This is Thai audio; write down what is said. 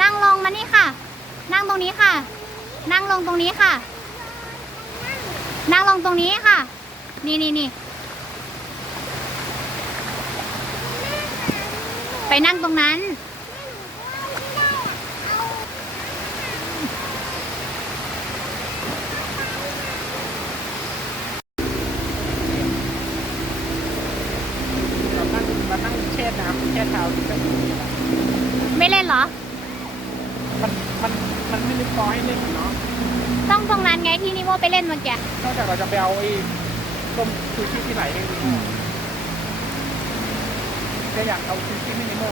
นั่งลงมานี่ค่ะ นั่งตรงนี้ค่ะ นั่งลงตรงนี้ค่ะ นั่งลงตรงนี้ค่ะ นี่ไปนั่งตรงนั้น เรานั่งแช่น้ำแช่เท้าที่ก็มี ไม่เล่นเหรอ มันมันมันไม่ลึกพอให้เล่นเนาะ ต้องตรงนั้นไงที่นิโมไปเล่นเมื่อกี้ นอกจากเราจะไปเอาไอ้ต้มซูชิที่ไหนให้ดูก็อยากเอาซูชิให้นิโม